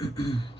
mm